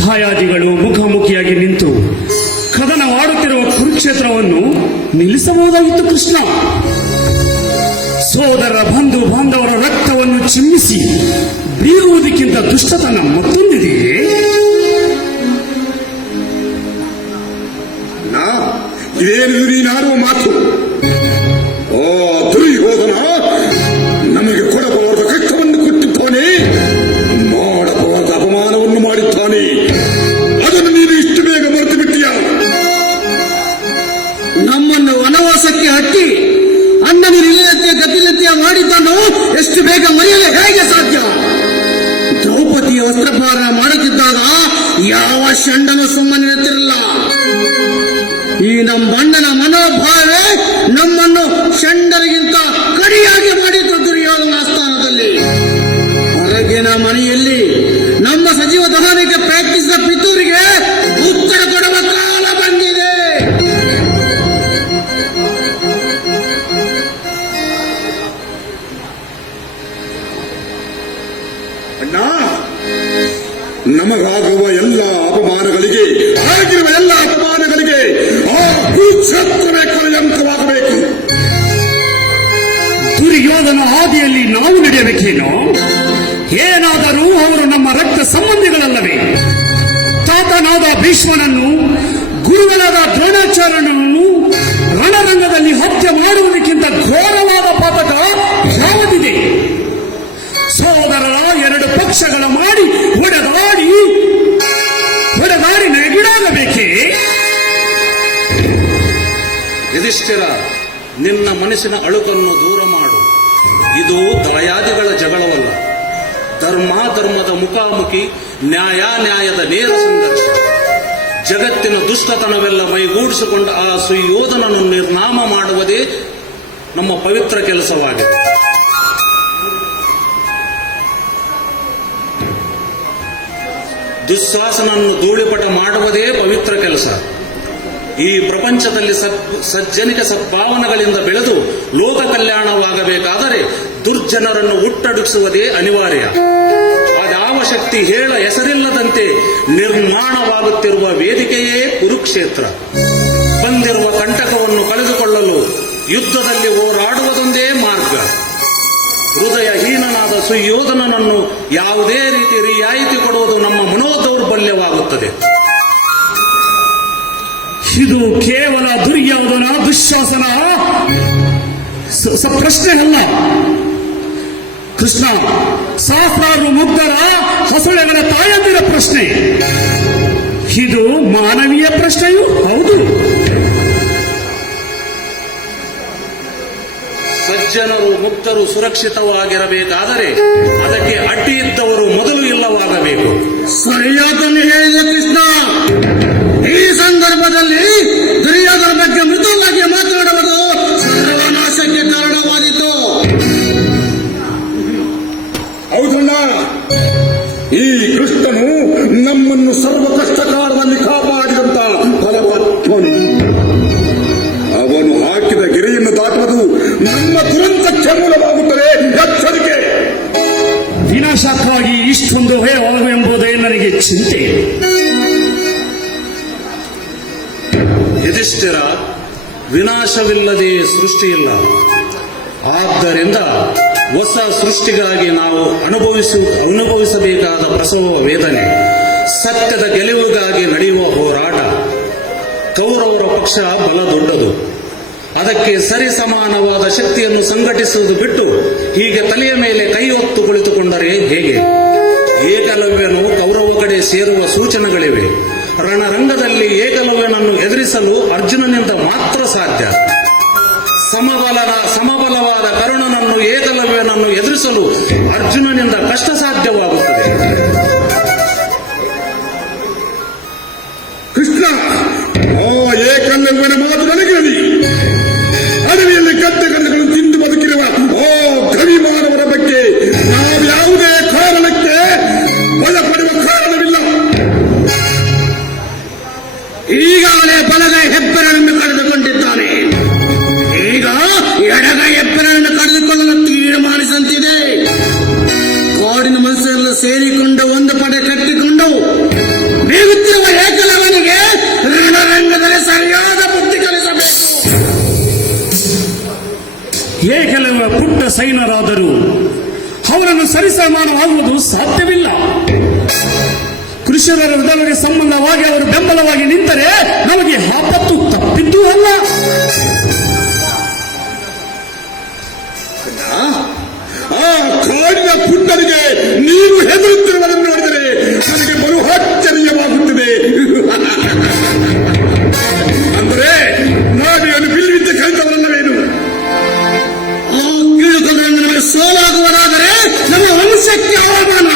ದಾಯಾದಿಗಳು ಮುಖಾಮುಖಿಯಾಗಿ ನಿಂತು ಕದನವಾಡುತ್ತಿರುವ ಕುರುಕ್ಷೇತ್ರವನ್ನು ನಿಲ್ಲಿಸಬಹುದಾಗಿತ್ತು ಕೃಷ್ಣ. ಸೋದರ ಬಂಧು ಬಾಂಧವರ ರಕ್ತವನ್ನು ಚಿಮ್ಮಿಸಿ ಬೀರುವುದಕ್ಕಿಂತ ದುಷ್ಟತನ ಮತ್ತೊಂದಿದೆಯೇ? ಇದೇನು ನೀನಾಡುವ ಮಾತು? ಓ ದುರ್ಯೋಧನ, ನಮಗೆ ಕೊಡಬಹುದಾದ ಕಷ್ಟವನ್ನು ಕೊಟ್ಟಿದ್ದಾನೆ, ಮಾಡಬಹುದಾದ ಅಪಮಾನವನ್ನು ಮಾಡಿದ್ದಾನೆ. ಅದನ್ನು ನೀನು ಇಷ್ಟು ಬೇಗ ಮರೆತು ಬಿಟ್ಟಿಯ? ನಮ್ಮನ್ನು ವನವಾಸಕ್ಕೆ ಹಟ್ಟಿ ಅಣ್ಣನ ನಿಲಯತೆ ಗತಿಲತೆಯ ಮಾಡಿದ್ದನ್ನು ಎಷ್ಟು ಬೇಗ ಮರೆಯಲು ಹೇಗೆ ಸಾಧ್ಯ? ದ್ರೌಪದಿಯ ವಸ್ತ್ರಪಾರ ಮಾಡುತ್ತಿದ್ದಾಗ ಯಾವ ಷಂಡನು ಸುಮ್ಮನಿರುತ್ತಿರಲಿಲ್ಲ. ಈ ನಮ್ಮ ಅಣ್ಣನ ಮನೋಭಾವವೇ ನಮ್ಮನ್ನು ಷಂಡರಿಗಿಂತ ಕಡಿಯಾಗಿ ಮಾಡಿದ್ದು ದುರ್ಯೋಧನ ಸ್ಥಾನದಲ್ಲಿ. ಹೊರಗಿನ ಮನೆಯಲ್ಲಿ ನಮ್ಮ ಸಜೀವ ದಹನಕ್ಕೆ ಪ್ರಯತ್ನಿಸಿದ ಪಿತೂರಿಗೆ ಉತ್ತರ ಕೊಡುವ ಕಾಲ ಬಂದಿದೆ. ಅಣ್ಣ, ನಮಗಾಗುವ ಎಲ್ಲ ಅಪಮಾನಗಳಿಗೆ, ಆಗಿರುವ ಎಲ್ಲ ಅಪಮಾನಗಳಿಗೆ ಆ ಕುರುಕ್ಷೇತ್ರವೇ ಕೊನೆಯಂತವಾಗಬೇಕು. ದುರ್ಯೋಧನ ಹಾದಿಯಲ್ಲಿ ನಾವು ನಡೆಯಬೇಕೇನೋ? ಏನಾದರೂ ಅವರು ನಮ್ಮ ರಕ್ತ ಸಂಬಂಧಿಗಳಲ್ಲವೇ? ತಾತನಾದ ಭೀಷ್ಮನನ್ನು, ಗುರುಗಳಾದ ದ್ರೋಣಾಚಾರ್ಯನನ್ನು ರಣರಂಗದಲ್ಲಿ ಹತ್ಯೆ ಮಾಡುವುದಕ್ಕಿಂತ ಘೋರವಾದ ಪಾತಕ ಯಾವುದಿದೆ? ಸಹೋದರರ ಎರಡು ಪಕ್ಷಗಳ ಮಾಡಿ ಹೊಡೆದಾಡಿ ನೆಗಿಡಾಗಬೇಕೇ? ಯುಧಿಷ್ಠಿರ, ನಿನ್ನ ಮನಸ್ಸಿನ ಅಳುಕನ್ನು ದೂರ ಮಾಡು. ಇದು ದಾಯಾದಿಗಳ ಜಗಳವಲ್ಲ, ಧರ್ಮದ ಮುಖಾಮುಖಿ, ನ್ಯಾಯದ ನೇರ ಸಂಘರ್ಷ. ಜಗತ್ತಿನ ದುಷ್ಟತನವೆಲ್ಲ ಮೈಗೂಡಿಸಿಕೊಂಡ ಆ ಸುಯೋಧನನ್ನು ನಿರ್ನಾಮ ಮಾಡುವುದೇ ನಮ್ಮ ಪವಿತ್ರ ಕೆಲಸವಾಗಿದೆ. ದುಶ್ಯಾಸನನ್ನು ಧೂಳಿಪಟ ಮಾಡುವುದೇ ಪವಿತ್ರ ಕೆಲಸ. ಈ ಪ್ರಪಂಚದಲ್ಲಿ ಸಜ್ಜನಿಕ ಸದ್ಭಾವನೆಗಳಿಂದ ಬೆಳೆದು ಲೋಕ ಕಲ್ಯಾಣವಾಗಬೇಕಾದರೆ ದುರ್ಜನರನ್ನು ಹುಟ್ಟಡುಕಿಸುವುದೇ ಅನಿವಾರ್ಯ. ಅದಾವ ಶಕ್ತಿ ಹೇಳ ಹೆಸರಿಲ್ಲದಂತೆ ನಿರ್ಮಾಣವಾಗುತ್ತಿರುವ ವೇದಿಕೆಯೇ ಕುರುಕ್ಷೇತ್ರ. ಬಂದಿರುವ ಕಂಟಕವನ್ನು ಕಳೆದುಕೊಳ್ಳಲು ಯುದ್ಧದಲ್ಲಿ ಹೋರಾಡುವುದೊಂದೇ ಮಾರ್ಗ. ಹೃದಯಹೀನನಾದ ಸುಯೋಧನನನ್ನು ಯಾವುದೇ ರೀತಿ ರಿಯಾಯಿತಿ ಕೊಡುವುದು ನಮ್ಮ ಮನೋದೌರ್ಬಲ್ಯವಾಗುತ್ತದೆ. ಇದು ಕೇವಲ ದುರ್ಯೋಧನ ದುಶ್ಯಾಸನ ಪ್ರಶ್ನೆ ಅಲ್ಲ ಕೃಷ್ಣ, ಸಹಸ್ರಾರು ಮುಗ್ಧರ ಹಸುಳೆಗಳ ತಾಯಂದಿರ ಪ್ರಶ್ನೆ. ಇದು ಮಾನವೀಯ ಪ್ರಶ್ನೆಯೂ ಹೌದು. ಸಜ್ಜನರು ಮುಕ್ತರು ಸುರಕ್ಷಿತವಾಗಿರಬೇಕಾದರೆ ಅದಕ್ಕೆ ಅಡ್ಡಿ ಇದ್ದವರು ಮೊದಲು ಇಲ್ಲವಾಗಬೇಕು. ಸರಿಯಾದನ್ನು ಹೇಳಿದ ಕೃಷ್ಣ. ಈ ಸಂದರ್ಭದಲ್ಲಿ ದುರ್ಯೋಧನ ಬಗ್ಗೆ ಮೃದುವಾಗಿ ಮಾತನಾಡುವುದು ಸರ್ವನಾಶಕ್ಕೆ ಕಾರಣವಾದಿತು. ಹೌದಣ್ಣ, ಈ ಕೃಷ್ಣನು ನಮ್ಮನ್ನು ಸರ್ವ ಕಷ್ಟಕಾಲದಲ್ಲಿ ಕಾಪಾಡಿದಂತ ಫಲವತ್ವನು. ಅವನು ಹಾಕಿದ ಗೆರೆಯನ್ನು ದಾಟುವುದು ನಮ್ಮ ದುರಂತಕ್ಕೆ ಮೂಲವಾಗುತ್ತದೆ. ಎಚ್ಚರಿಕೆ! ವಿನಾಶಕ್ಕಾಗಿ ಇಷ್ಟೊಂದು ಭಯವಾಗುವೆಂಬುದೇ ನನಗೆ ಚಿಂತೆ. ಯುಧಿಷ್ಠಿರ, ವಿನಾಶವಿಲ್ಲದೆ ಸೃಷ್ಟಿಯಿಲ್ಲ. ಆದ್ದರಿಂದ ಹೊಸ ಸೃಷ್ಟಿಗಾಗಿ ನಾವು ಅನುಭವಿಸಬೇಕಾದ ಪ್ರಸವ ವೇದನೆ, ಸತ್ಯದ ಗೆಲುವಿಗಾಗಿ ನಡೆಯುವ ಹೋರಾಟ. ಕೌರವರ ಪಕ್ಷ ಬಲ ದೊಡ್ಡದು. ಅದಕ್ಕೆ ಸರಿ ಸಮಾನವಾದ ಶಕ್ತಿಯನ್ನು ಸಂಘಟಿಸುವುದು ಬಿಟ್ಟು ಹೀಗೆ ತಲೆಯ ಮೇಲೆ ಕೈ ಹೊತ್ತು ಕುಳಿತುಕೊಂಡರೆ ಹೇಗೆ? ಏಕಲವ್ಯನು ಕೌರವ ಕಡೆ ಸೇರುವ ಸೂಚನೆಗಳಿವೆ. ರಣರಂಗದಲ್ಲಿ ಏಕಲವ್ಯನನ್ನು ಎದುರಿಸಲು ಅರ್ಜುನನಿಂದ ಮಾತ್ರ ಸಾಧ್ಯ. ಸಮಬಲವಾದ ಕರ್ಣನನ್ನು ಏಕಲವ್ಯನನ್ನು ಎದುರಿಸಲು ಅರ್ಜುನನಿಂದ ಕಷ್ಟ ಸಾಧ್ಯವಾಗುತ್ತದೆ. ಕೃಷ್ಣ, ಏಕಲವ್ಯನ ಮಾತು ನನಗಿರಲಿ. ಅಡವಿಯಲ್ಲಿ ಗದ್ದೆಗಳನ್ನು ತಿಂದು ಬದುಕಿರುವ ಕವಿ ಮಾನವರ ಬಗ್ಗೆ ನಾವ್ಯಾವುದೇ ಕಾರಣಕ್ಕೆ ಭಯಪಡುವ ಕಾರಣವಿಲ್ಲ. ಮುಂದೆ ಒಂದು ಪಡೆ ಕಟ್ಟಿಕೊಂಡು ಬೀಗುತ್ತಿರುವ ಏಕಲವನಿಗೆ ರಣರಂಗದಲ್ಲಿ ಸರಿಯಾದ ಬುದ್ಧಿ ಕಲಿಸಬೇಕು. ಏಕಲವ್ಯ ಪುಟ್ಟ ಸೈನ್ಯರಾದರೂ ಅವರನ್ನು ಸರಿಸಮಾನವಾಗುವುದು ಸಾಧ್ಯವಿಲ್ಲ. ಕೃಷಿಕರ ವಿಧವೆಗೆ ಸಂಬಂಧವಾಗಿ ಅವರು ಬೆಂಬಲವಾಗಿ ನಿಂತರೆ ನಮಗೆ ಆಪತ್ತು ತಪ್ಪಿದ್ದೂ ಅಲ್ಲ. ಆ ಕಾಡಿನ ಪುಟ್ಟನಿಗೆ ನೀವು ಹೆದರುತ್ತಿರುವುದನ್ನು ನೋಡಿದರೆ ನನಗೆ ಬಲು ಆಶ್ಚರ್ಯವಾಗುತ್ತದೆ. ಅಂದರೆ ನಾವೇನು ಬಿಲ್ಲಿದ್ದ ಕಲಿತವರಲ್ಲವೇನು? ಆ ಕೀಳುಕಗಳನ್ನು ನಮಗೆ ಸೋಲಾಗುವುದಾದರೆ ನಮ್ಮ ವಂಶಕ್ಕೆ ಅವಮಾನ,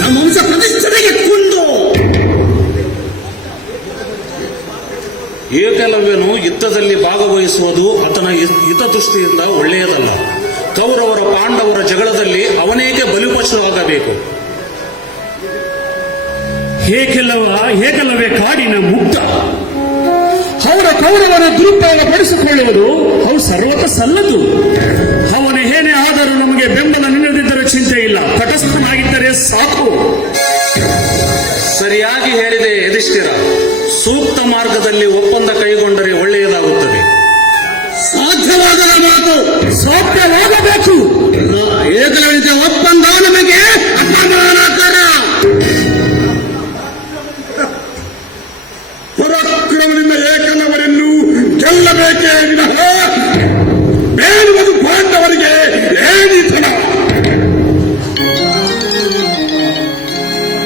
ನಮ್ಮ ವಂಶ ಪ್ರತಿಷ್ಠೆಗೆ ಕುಂದು. ಏಕಲವ್ಯನು ಯುದ್ಧದಲ್ಲಿ ಭಾಗವಹಿಸುವುದು ಆತನ ಹಿತದೃಷ್ಟಿಯಿಂದ ಒಳ್ಳೆಯದಲ್ಲ. ಕೌರವರ ಪಾಂಡವರ ಜಗಳದಲ್ಲಿ ಅವನೇಗೆ ಬಲಿಪಶುವಾಗಬೇಕು. ಏಕಲವ್ಯ ಕಾಡಿನ ಮುಕ್ತ. ಅವರ ಕೌರವರ ದುರುಪಯೋಗ ಪಡಿಸಿಕೊಳ್ಳುವುದು ಅವು ಸರ್ವತ ಸಲ್ಲದು. ಅವನು ಏನೇ ಆದರೂ ನಮಗೆ ಬೆಂಬಲ ನಿಲ್ಲದಿದ್ದರೆ ಚಿಂತೆ ಇಲ್ಲ, ತಟಸ್ಥನಾಗಿದ್ದರೆ ಸಾಕು. ಸರಿಯಾಗಿ ಹೇಳಿದೆ ಯುಧಿಷ್ಠಿರ. ಸೂಕ್ತ ಮಾರ್ಗದಲ್ಲಿ ಒಪ್ಪಂದ ಕೈಗೊಂಡರೆ ಒಳ್ಳೆಯದಾಗುತ್ತದೆ. ಸಾಧ್ಯವಾಗದ ಮಾತು ಸಾಧ್ಯವಾಗಬೇಕು. ಏಕಲವ್ಯದ ಒಪ್ಪಂದ ನಮಗೆ ಅಸಮಾನಕರ. ಪರಾಕ್ರಮದಿಂದ ಏಕಲವರನ್ನು ಗೆಲ್ಲಬೇಕೇ ವಿನಃ ಬೇಡುವುದು ಪಾಂಡವರಿಗೆ ಏನಿತನ.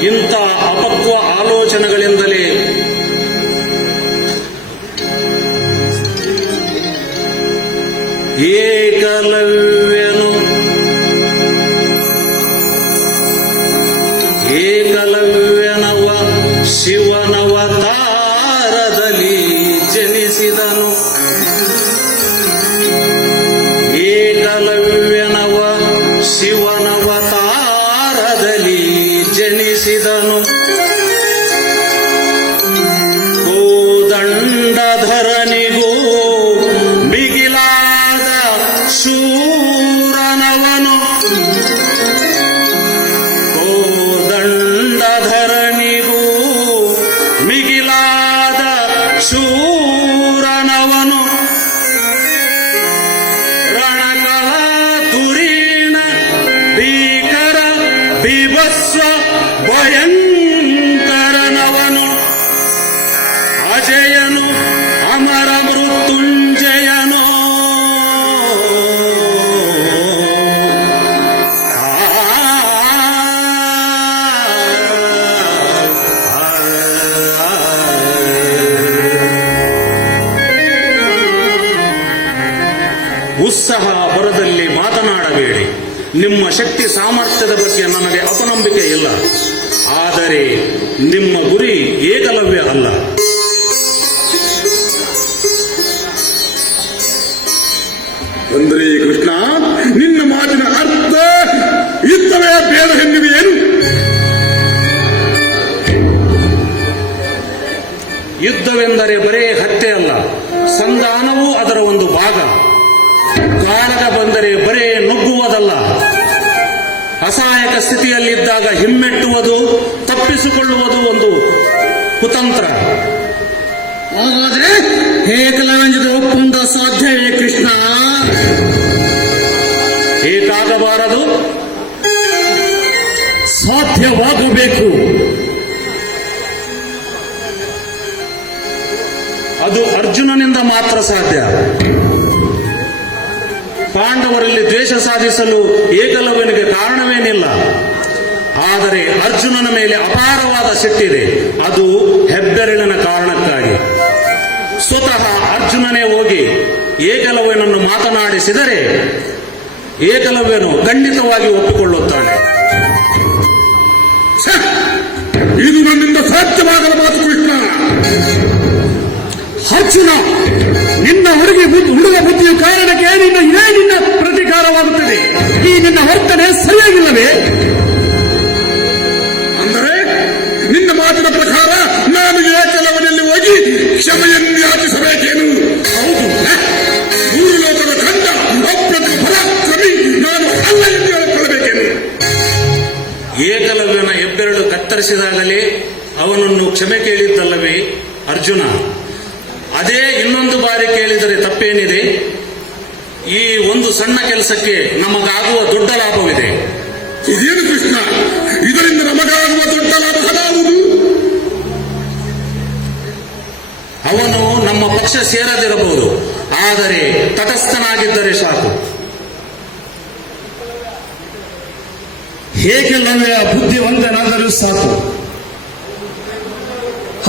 ಇಂಥ ಅಪಕ್ವ ಆಲೋಚನೆಗಳಿಂದಲೇ ಏಕಲವ್ಯನವ ಶಿವನವತಾರದಲ್ಲಿ ಜನಿಸಿದನು. ಏಕಲವ್ಯನವ ಶಿವನವತಾರದಲ್ಲಿ ಜನಿಸಿದನು. ಕೋದಂಡಧರನಿಗೂ ಮಿಗಿಲಾದ ಶೂರನವನು. ಕೋದಂಡಧರನಿಗೂ ಮಿಗಿಲಾದ ಶೂರನವನು. ರಣಕಳ ಧುರೀಣ ಭೀಕರ ಬೀಭತ್ಸ ಭಯಂಕರನವನು. ಅಜಯನು ಅಮರ ಮೃತ್ಯುಂಜಯನೋ. ಉತ್ಸಾಹ ಬರದಲ್ಲಿ ಮಾತನಾಡಬೇಡಿ. ನಿಮ್ಮ ಶಕ್ತಿ ಸಾಮರ್ಥ್ಯದ ಬಗ್ಗೆ ನನಗೆ ಅಪನಂಬಿಕೆ ಇಲ್ಲ. ಆದರೆ ನಿಮ್ಮ ಗುರಿ ಏಕಲವ್ಯ ಅಲ್ಲ. ಅಂದರೆ ಕೃಷ್ಣ, ನಿನ್ನ ಮಾತಿನ ಅರ್ಥ ಯುದ್ಧವೇ ಬೇಡ ಎನ್ನುವೆಯೇನು? ಯುದ್ಧವೆಂದರೆ ಬರೇ ಹತ್ಯೆ ಅಲ್ಲ, ಸಂಧಾನವೂ ಅದರ ಒಂದು ಭಾಗ. ಕಾಳಗ ಬಂದರೆ ಬರೇ ನುಗ್ಗುವುದಲ್ಲ, ಅಸಹಾಯಕ ಸ್ಥಿತಿಯಲ್ಲಿದ್ದಾಗ ಹಿಮ್ಮೆಟ್ಟುವುದು, ತಪ್ಪಿಸಿಕೊಳ್ಳುವುದು ಒಂದು ಕುತಂತ್ರ. ಹಾಗಾದ್ರೆ ಏಕಲವ್ಯನ ಒಪ್ಪಂದ ಸಾಧ್ಯವೇ ಕೃಷ್ಣ? ಏಕಾಗಬಾರದು, ಸಾಧ್ಯವಾಗಬೇಕು. ಅದು ಅರ್ಜುನನಿಂದ ಮಾತ್ರ ಸಾಧ್ಯ. ಪಾಂಡವರಲ್ಲಿ ದ್ವೇಷ ಸಾಧಿಸಲು ಏಕಲವ್ಯನಿಗೆ ಕಾರಣವೇನಿಲ್ಲ. ಆದರೆ ಅರ್ಜುನನ ಮೇಲೆ ಅಪಾರವಾದ ಸಿಟ್ಟಿದೆ. ಅದು ಹೆಬ್ಬೆರಳಿನ ಕಾರಣಕ್ಕಾಗಿ. ಸ್ವತಃ ಅರ್ಜುನನೇ ಹೋಗಿ ಏಕಲವ್ಯನನ್ನು ಮಾತನಾಡಿಸಿದರೆ ಏಕಲವ್ಯನು ಖಂಡಿತವಾಗಿ ಒಪ್ಪಿಕೊಳ್ಳುತ್ತಾನೆ. ಇದು ನನ್ನಿಂದ ಸಾಧ್ಯವಾಗದ ಮಾತು ಕೃಷ್ಣ. ಅರ್ಜುನ, ನಿನ್ನ ಹುಡುಗ ಬುದ್ಧಿಯ ಕಾರಣಕ್ಕೆ ನಿನ್ನ ಪ್ರತಿಕಾರವಾಗುತ್ತದೆ. ಈ ನಿನ್ನ ವರ್ತನೆ ಸರಿಯಾಗಿಲ್ಲವೇ? ಅಂದರೆ ನಿನ್ನ ಮಾತಿನ ಪ್ರಕಾರ ನಾನು ಏಕಲವ್ಯನಲ್ಲಿ ಹೋಗಿ ಕ್ಷಮೆಯನ್ನು ಯಾಚಿಸಬೇಕೇನು? ಹೌದು. ಮೂರು ಲೋಕದ ಕಂಡ ಅಪ್ರತಿಮ ಪರಾಕ್ರಮಿ ನಾನು ಅಲ್ಲ ಎಂದು ಹೇಳಿಕೊಳ್ಳಬೇಕೇನು? ಏಕಲವ್ಯನ ನಿರಾಕರಿಸಿದಾಗಲೇ ಅವನನ್ನು ಕ್ಷಮೆ ಕೇಳಿದ್ದಲ್ಲವೇ ಅರ್ಜುನ? ಅದೇ ಇನ್ನೊಂದು ಬಾರಿ ಕೇಳಿದರೆ ತಪ್ಪೇನಿದೆ? ಈ ಒಂದು ಸಣ್ಣ ಕೆಲಸಕ್ಕೆ ನಮಗಾಗುವ ದೊಡ್ಡ ಲಾಭವಿದೆ. ಇದೇನು ಕೃಷ್ಣ, ಇದರಿಂದ ನಮಗಾಗುವ ದೊಡ್ಡ ಲಾಭ ಯಾವುದು? ಅವನು ನಮ್ಮ ಪಕ್ಷ ಸೇರದಿರಬಹುದು, ಆದರೆ ತಟಸ್ಥನಾಗಿದ್ದರೆ ಸಾಕು. ಹೇಗೆಲ್ಲವೇ ಬುದ್ಧಿವಂತನಾದರೂ ಸಾಕು.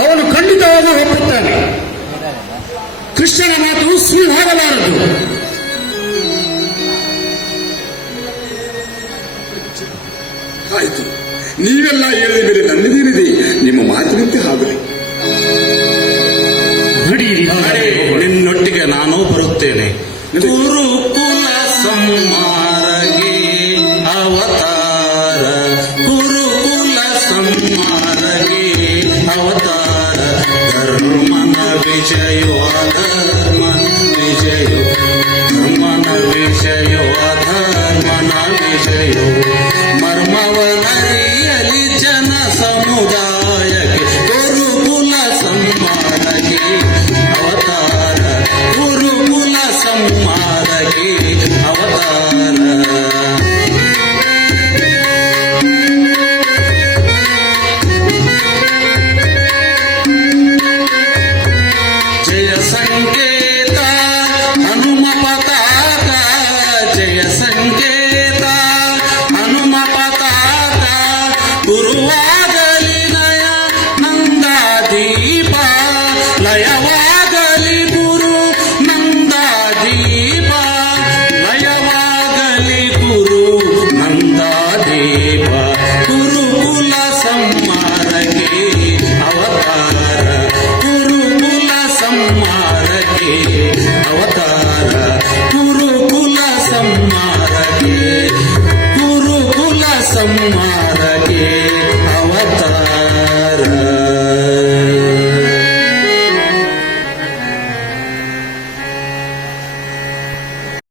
ಅವನು ಖಂಡಿತವಾಗೂ ಒಪ್ಪುತ್ತಾನೆ. ಕೃಷ್ಣನ ಮಾತು ಸುಳ್ಳಾಗಲಾರದು. ಆಯ್ತು, ನೀವೆಲ್ಲ ಹೇಳಿದ ಮೇಲೆ ನನ್ನದೇನಿದೆ, ನಿಮ್ಮ ಮಾತಿನಂತೆ ಆಗಲಿ. ನಡೀರಿ, ನಿನ್ನೊಟ್ಟಿಗೆ ನಾನು ಬರುತ್ತೇನೆ. ಕುರುಕುಲ ಸಂಹಾರಗೆ ಅವತಾರ, ಕುರುಕುಲ ಸಂಹಾರಗೆ ಅವತಾರ, ಧರ್ಮನ ವಿಜಯೋ ಅಧರ್ಮನ ವಿಜಯೋ, ಧರ್ಮನ ವಿಜಯೋ ಅಧರ್ಮನ ವಿಜಯೋ, ಮರ್ಮವನರಿಯಲಿ ಜನ ಸಮುದಾಯಕ್ಕೆ ಗುರುಕುಲ ಸಂಹಾರಗೆ ಅವತಾರ, ಗುರುಕುಲ ಸಂಹಾರಗೆ ಅವತಾರ. ಜಯ ಸಂಕೇತ ಹನುಮ ಪತಾಕ, ಜಯ ಸಂಕೇತ ಹನುಮ ಪತಾಕ, ಗುರುವಾಗಲಿ ನಯ ನಂದಾದೀಪ, ಲಯವಾಗಲಿ ಗುರು ನಂದಾದೀಪ, ಲಯವಾಗಲಿ ಗುರು ನಂದಾದೀಪ, ಗುರುಕುಲ ಸಂಹಾರಕ್ಕೆ ಅವತಾರ, ಗುರುಕುಲ ಸಂಹಾರಕ್ಕೆ ಅವತಾರ, ಗುರುಕುಲ ಸಂಹಾರಕ್ಕೆ, ಗುರುಕುಲ ಸಂಹಾರಕ್ಕೆ